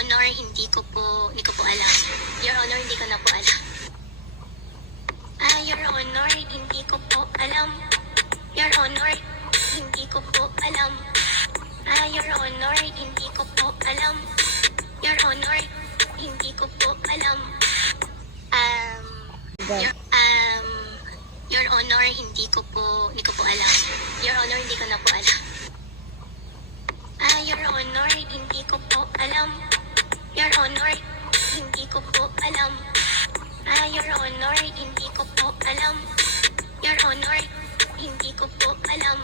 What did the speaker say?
Honor, hindi ko po alam. Your Honor, hindi ko na po alam. Your Honor, hindi ko po alam. Your Honor, hindi ko po alam. Your Honor, hindi ko po alam. Your Honor, hindi ko po alam. Your, Your Honor, hindi ko po alam. Your Honor, hindi ko na po alam. Your Honor, hindi ko po alam. Your Honor, hindi ko po alam. Your Honor, hindi ko po alam. Your Honor, hindi ko po alam.